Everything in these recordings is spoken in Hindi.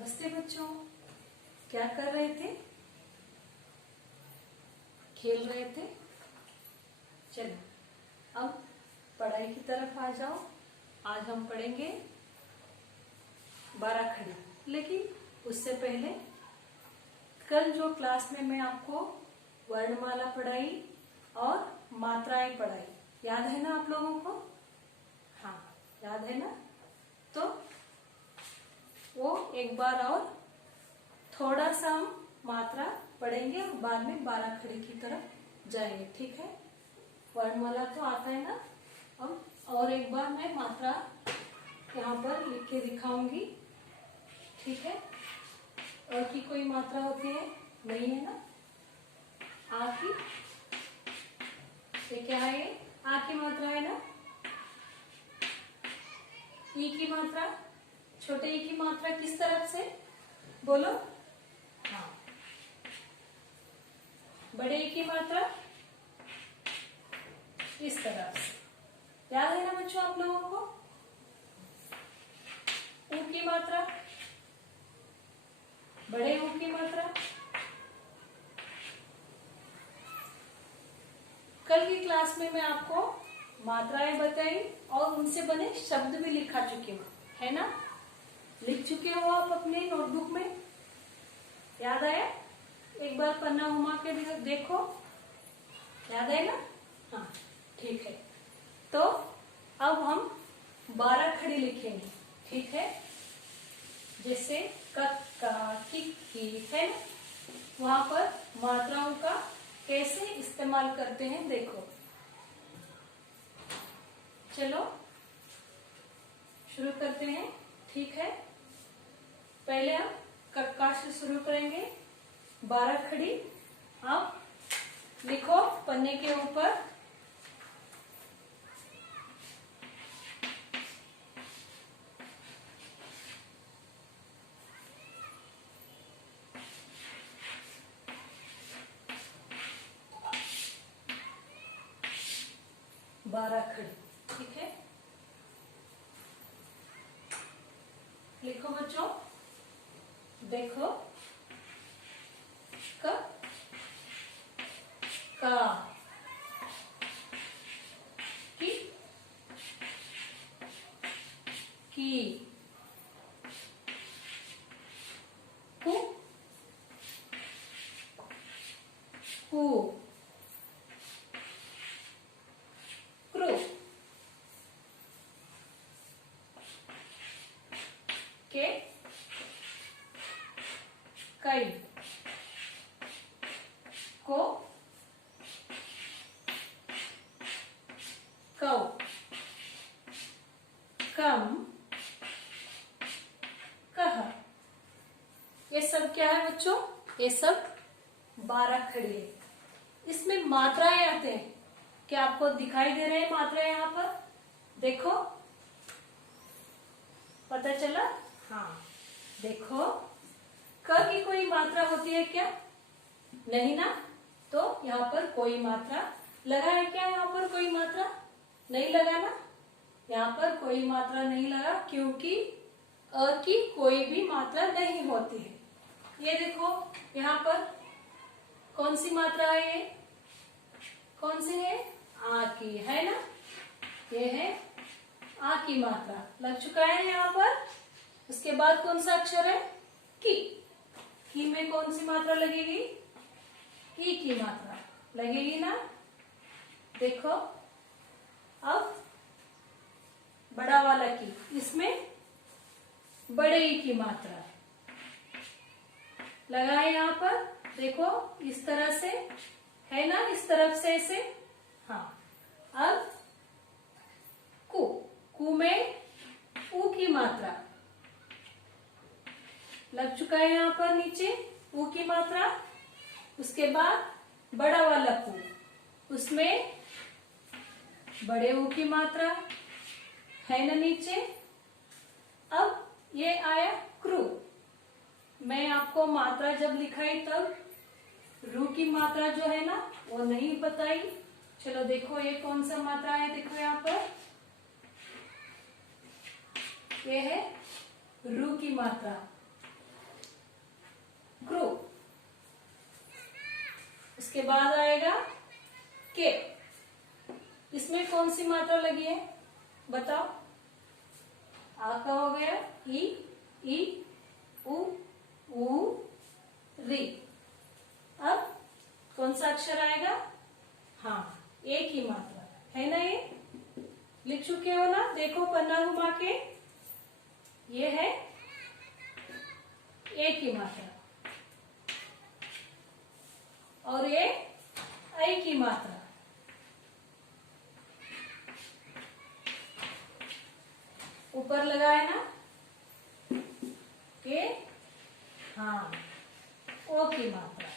नमस्ते बच्चों, क्या कर रहे थे? खेल रहे थे। चलो अब पढ़ाई की तरफ आ जाओ। आज हम पढ़ेंगे 12 खड़ी। लेकिन उससे पहले कल जो क्लास में मैं आपको वर्णमाला पढ़ाई और मात्राएं पढ़ाई, याद है ना आप लोगों को? हाँ, याद है ना? तो वो एक बार और थोड़ा सा हम मात्रा पढ़ेंगे और बाद में 12 खड़ी की तरफ जाएंगे, ठीक है? वर्णमाला तो आता है ना। अब और एक बार मैं मात्रा यहाँ पर लिख के दिखाऊंगी, ठीक है? और की कोई मात्रा होती है? नहीं है ना? आ की, ये क्या है? ये आ की मात्रा है ना? ई की मात्रा, छोटे ई की मात्रा किस तरफ से बोलो? हाँ, बड़े ई की मात्रा इस तरफ से। याद है ना बच्चों आप लोगों को? ऊ की मात्रा, बड़े ऊ की मात्रा। कल की क्लास में मैं आपको मात्राएं बताई और उनसे बने शब्द भी लिखा चुकी हूँ, है ना? लिख चुके हो आप अपने नोटबुक में? याद आया? एक बार पन्ना घुमा के देखो, याद है ना? हाँ, ठीक है। तो अब हम 12 खड़ी लिखेंगे, ठीक है? जैसे कक्का, किक्की, है ना? वहां पर मात्राओं का कैसे इस्तेमाल करते हैं देखो। चलो शुरू करते हैं, ठीक है? पहले हम कक्का से शुरू करेंगे, 12 खड़ी। अब लिखो पन्ने के ऊपर बारह खड़ी, ठीक है? लिखो बच्चों, देखो क का, की, कु, कु, क्रू, के, कई, को, कौ, कम, कह। ये सब क्या है बच्चों? ये सब 12 खड़ी है। इसमें मात्राएं आते हैं। क्या आपको दिखाई दे रहे हैं मात्राएं यहाँ पर? देखो, पता चला? हाँ, देखो, क की कोई मात्रा होती है क्या? नहीं ना? तो यहाँ पर कोई मात्रा लगा है क्या? यहाँ पर कोई मात्रा नहीं लगा ना? यहाँ पर कोई मात्रा नहीं लगा क्योंकि अ की कोई भी मात्रा नहीं होती है। ये देखो, यहाँ पर कौन सी मात्रा है? ये कौन सी है? आ की, है ना? ये है आ की मात्रा, लग चुका है यहाँ पर। उसके बाद कौन सा अक्षर है? की में कौन सी मात्रा लगेगी? ई की मात्रा लगेगी ना? देखो, अब बड़ा वाला की, इसमें बड़े ई की मात्रा लगा है यहाँ पर। देखो, इस तरह से है ना? इस तरफ से ऐसे। हाँ, अब कु में ऊ की मात्रा लग चुका है यहाँ पर नीचे, ऊ की मात्रा। उसके बाद बड़ा वाला कु, उसमें बड़े ऊ की मात्रा है ना नीचे। अब ये आया क्रू। मैं आपको मात्रा जब लिखाई तब रू की मात्रा जो है ना वो नहीं बताई। चलो देखो, ये कौन सा मात्रा है? देखो यहाँ पर ये है रू की मात्रा। क्रू। उसके बाद आएगा के। इसमें कौन सी मात्रा लगी है बताओ? आ का हो गया ई उ री। अब कौन सा अक्षर आएगा? हाँ, एक ही मात्रा है ना। ये लिख चुके हो ना? देखो पन्ना घुमा के, ये है एक ही मात्रा। और ये ऐ की मात्रा। ऊपर लगाए ना के, हाँ, ओ की मात्रा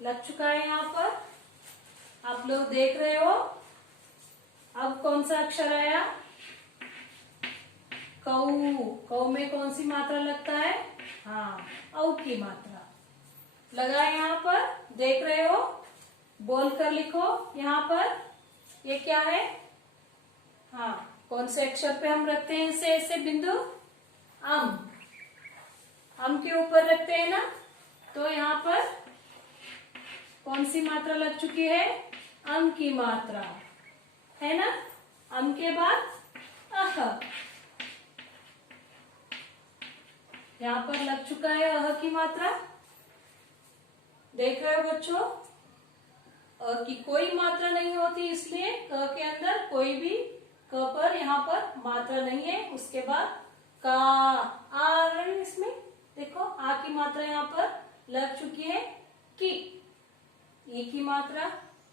लग चुका है यहाँ पर। आप लोग देख रहे हो। अब कौन सा अक्षर आया? कऊ। कऊ में कौन सी मात्रा लगता है? हाँ, औ की मात्रा लगा है यहाँ पर। देख रहे हो? बोल कर लिखो यहाँ पर। ये क्या है? हाँ, कौन से अक्षर पे हम रखते हैं इसे? ऐसे बिंदु अम के ऊपर रखते हैं ना। तो यहाँ पर कौन सी मात्रा लग चुकी है? अम की मात्रा है ना। अम के बाद अह। यहाँ पर लग चुका है अह की मात्रा। देख रहे हो बच्चों? अ की कोई मात्रा नहीं होती, इसलिए क के अंदर कोई भी क पर यहाँ पर मात्रा नहीं है। उसके बाद का आ रही है इसमें। देखो आ की मात्रा यहाँ पर लग चुकी है। की। ई की मात्रा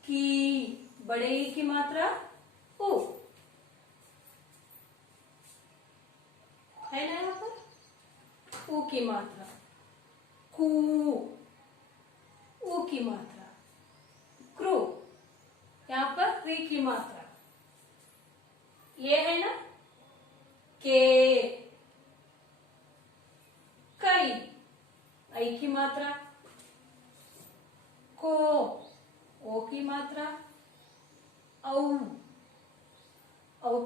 की। बड़े ई की मात्रा उ है ना यहाँ पर। उ की मात्रा कू। उ की मात्रा क्रू। यहाँ पर री की मात्रा। ये है ना के। कई। ऐ की मात्रा को। ओ की मात्रा औ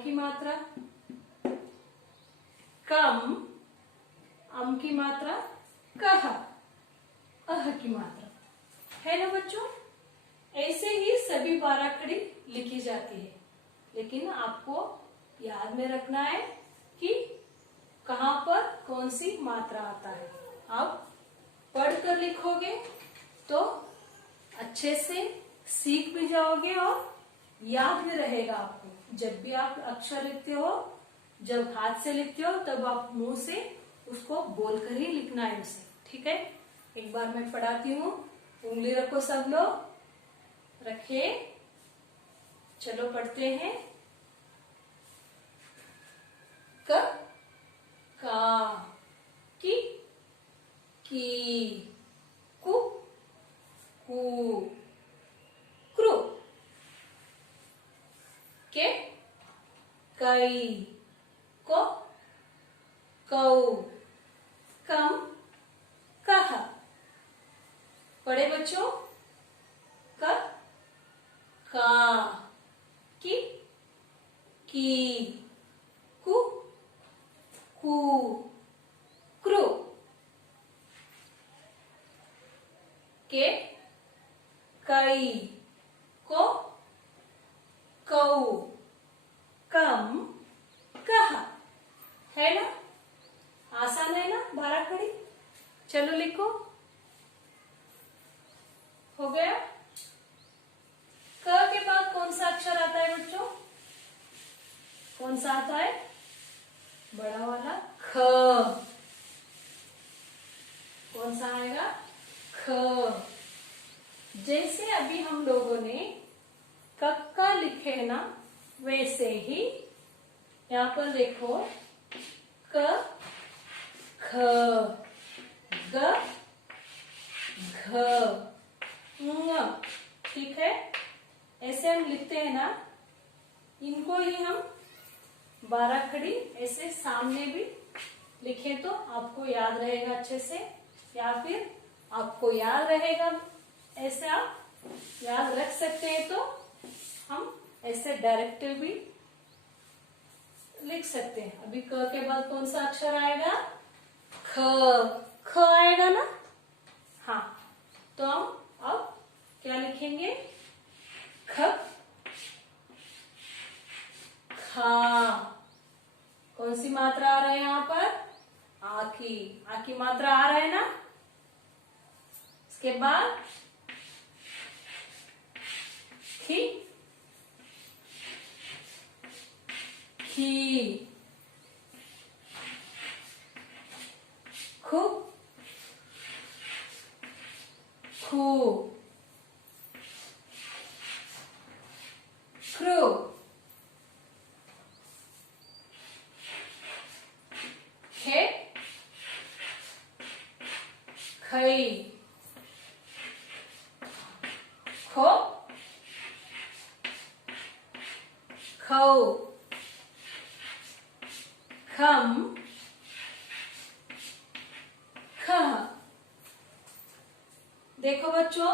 की मात्रा कम। अम की मात्रा कह। अह की मात्रा है ना बच्चों। ऐसे ही सभी 12 खड़ी लिखी जाती है, लेकिन आपको याद में रखना है कि कहाँ पर कौन सी मात्रा आता है। आप पढ़कर लिखोगे तो अच्छे से सीख भी जाओगे और याद भी रहेगा आपको। जब भी आप अक्षर लिखते हो, जब हाथ से लिखते हो, तब आप मुंह से उसको बोलकर ही लिखना है उसे। ठीक है, एक बार मैं पढ़ाती हूँ। उंगली रखो सब लोग। रखे। चलो पढ़ते हैं। क का की कु कू क्रू के कई को कऊ कम कह। पढ़े बच्चों? क का की कु कू क्रू के कई को कऊ कम कह। है ना? आसान है ना 12 खड़ी। चलो लिखो। हो गया। क के बाद कौन सा अक्षर आता है बच्चों? कौन सा आता है? बड़ा वाला ख। कौन सा आएगा? ख। जैसे अभी हम लोगों ने कक्का लिखे है ना, वैसे ही यहाँ पर देखो क ख ग घ ङ। ठीक है, ऐसे हम लिखते हैं ना। इनको ही हम 12 खड़ी ऐसे सामने भी लिखे तो आपको याद रहेगा अच्छे से, या फिर आपको याद रहेगा ऐसे आप याद रख सकते हैं। तो हम ऐसे डायरेक्ट भी लिख सकते हैं। अभी क के बाद कौन सा अक्षर आएगा? ख, ख आएगा ना। हाँ, तो हम अब क्या लिखेंगे? ख, खा। कौन सी मात्रा आ रहा है यहाँ पर? आ की मात्रा आ रहा है ना। इसके बाद खी, खी, खु, खू, क्रू, खे, खई, खो, खौ, खम, खह। देखो बच्चों,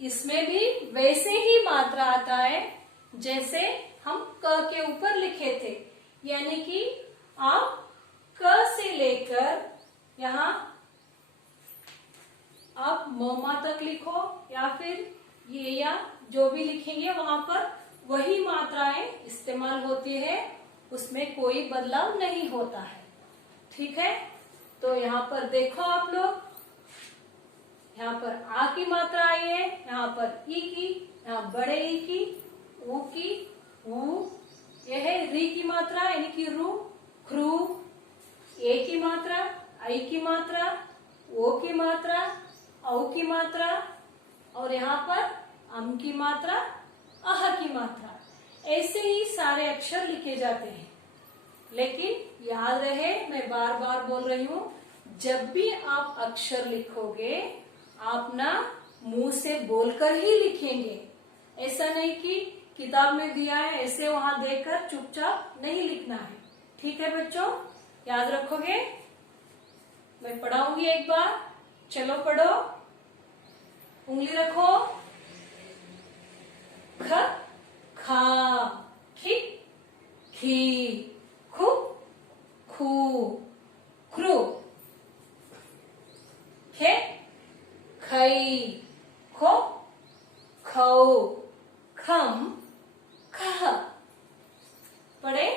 इसमें भी वैसे ही मात्रा आता है जैसे हम क के ऊपर लिखे थे, यानी कि आप क से लेकर यहाँ आप मोमा तक लिखो या फिर ये या जो भी लिखेंगे वहां पर वही मात्राएं इस्तेमाल होती है, उसमें कोई बदलाव नहीं होता है। ठीक है, तो यहाँ पर देखो आप लोग, यहाँ पर आ की मात्रा आई है, यहाँ पर ई की, यहाँ बड़े ई की, ऊ की, ऊ, यह है री की मात्रा यानी कि रू, ख्रू, ए की मात्रा, आई की मात्रा, ओ की मात्रा, औ की मात्रा, और यहाँ पर अम की मात्रा, अह की मात्रा। ऐसे ही सारे अक्षर लिखे जाते हैं। लेकिन याद रहे, मैं बार बार बोल रही हूँ, जब भी आप अक्षर लिखोगे आप ना मुंह से बोलकर ही लिखेंगे। ऐसा नहीं कि किताब में दिया है ऐसे वहां देखकर चुपचाप नहीं लिखना है। ठीक है बच्चों, याद रखोगे? मैं पढ़ाऊंगी एक बार, चलो पढ़ो। उंगली रखो। ख, खा, खी, खी, खु, खू, ख्रू, खे, खई, खो, खौ, खम, खह। पढ़े?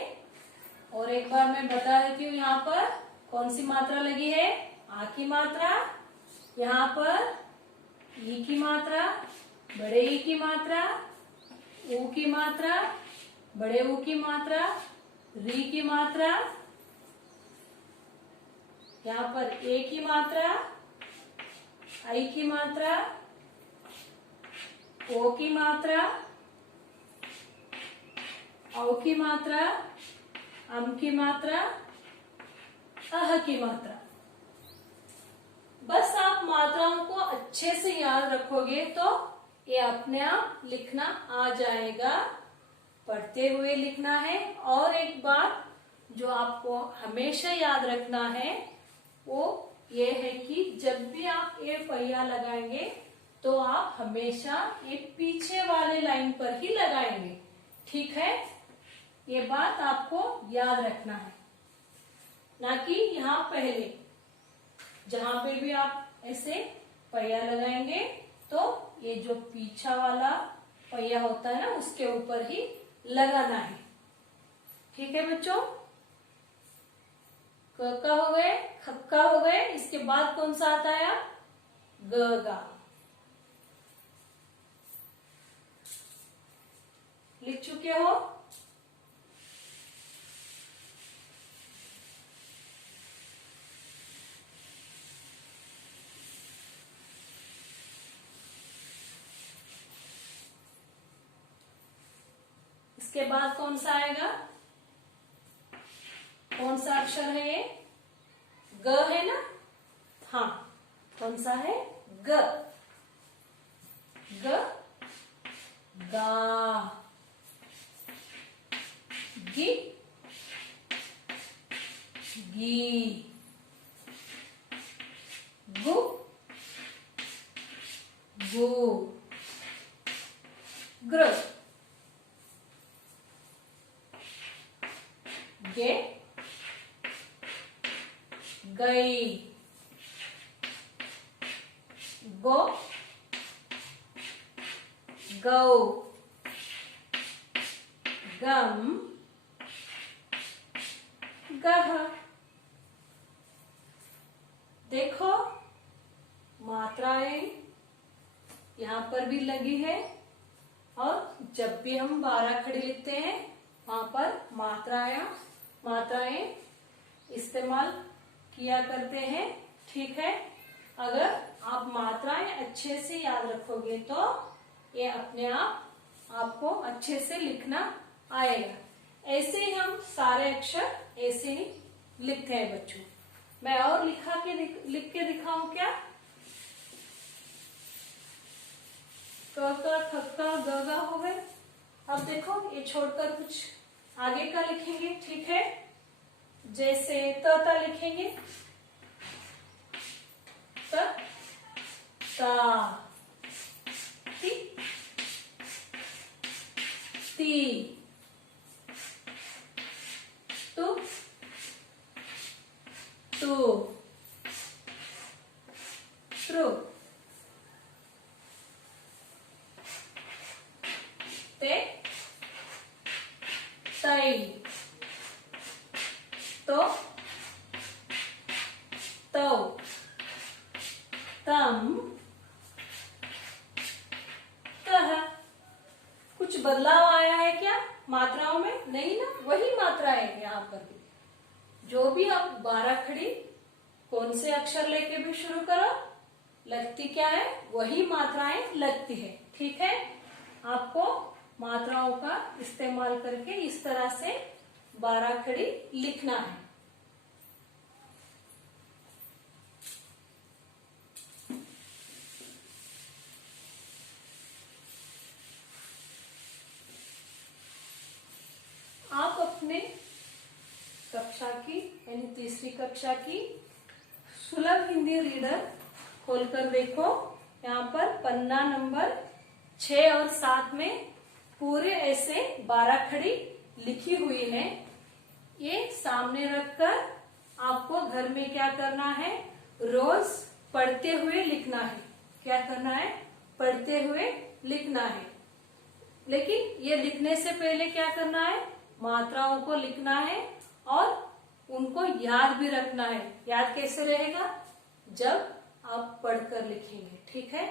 और एक बार मैं बता देती हूँ, यहाँ पर कौन सी मात्रा लगी है? आ की मात्रा, यहाँ पर ई की मात्रा, बड़े ई की मात्रा, ऊ की मात्रा, बड़े ऊ की मात्रा, री की मात्रा, यहाँ पर ए की मात्रा, आई की मात्रा, ओ की मात्रा, औ की मात्रा, अम की मात्रा, अह की मात्रा। बस आप मात्राओं को अच्छे से याद रखोगे तो ये अपने आप लिखना आ जाएगा। पढ़ते हुए लिखना है। और एक बात जो आपको हमेशा याद रखना है वो ये है कि जब भी आप ये पहिया लगाएंगे तो आप हमेशा ये पीछे वाले लाइन पर ही लगाएंगे। ठीक है, ये बात आपको याद रखना है, ना कि यहाँ पहले। जहां पे भी आप ऐसे पहिया लगाएंगे तो ये जो पीछा वाला पहिया होता है ना उसके ऊपर ही लगाना है। ठीक है बच्चों, क का हो गए, खक्का हो गए, इसके बाद कौन सा आता है? ग गा। लिख चुके हो? इसके बाद कौन सा आएगा? कौन सा अक्षर है ये? ग है ना? हाँ, कौन सा है? ग। ग, गा, गी, गी, गु, गु, ग्र, गे, गई, गो, गौ, गम, गह। देखो मात्राएं यहां पर भी लगी है, और जब भी हम 12 खड़ी लिखते हैं वहां पर मात्राएं इस्तेमाल किया करते हैं। ठीक है, अगर आप मात्राएं अच्छे से याद रखोगे तो ये अपने आप आपको अच्छे से लिखना आएगा। ऐसे ही हम सारे अक्षर ऐसे ही लिखते हैं बच्चों। मैं और लिख के दिखाऊं क्या? क का, ख का, ग गा हो गए। अब देखो ये छोड़कर कुछ आगे का लिखेंगे। ठीक है, जैसे त ता लिखेंगे, त ता, ती ती, तु तू, त्रु, ते तई, तो तौ, तम, तह। कुछ बदलाव आया है क्या मात्राओं में? नहीं ना, वही मात्रा है यहाँ पर भी। जो भी आप 12 खड़ी कौन से अक्षर लेके भी शुरू करो, लगती क्या है? वही मात्राएं लगती है। ठीक है, आपको मात्राओं का इस्तेमाल करके इस तरह से 12 खड़ी लिखना है। आप अपने कक्षा की यानी तीसरी कक्षा की सुलभ हिंदी रीडर खोलकर देखो। यहाँ पर पन्ना नंबर 6 और 7 में पूरे ऐसे 12 खड़ी लिखी हुई है। ये सामने रखकर आपको घर में क्या करना है? रोज पढ़ते हुए लिखना है। क्या करना है? पढ़ते हुए लिखना है। लेकिन ये लिखने से पहले क्या करना है? मात्राओं को लिखना है और उनको याद भी रखना है। याद कैसे रहेगा? जब आप पढ़कर लिखेंगे। ठीक है।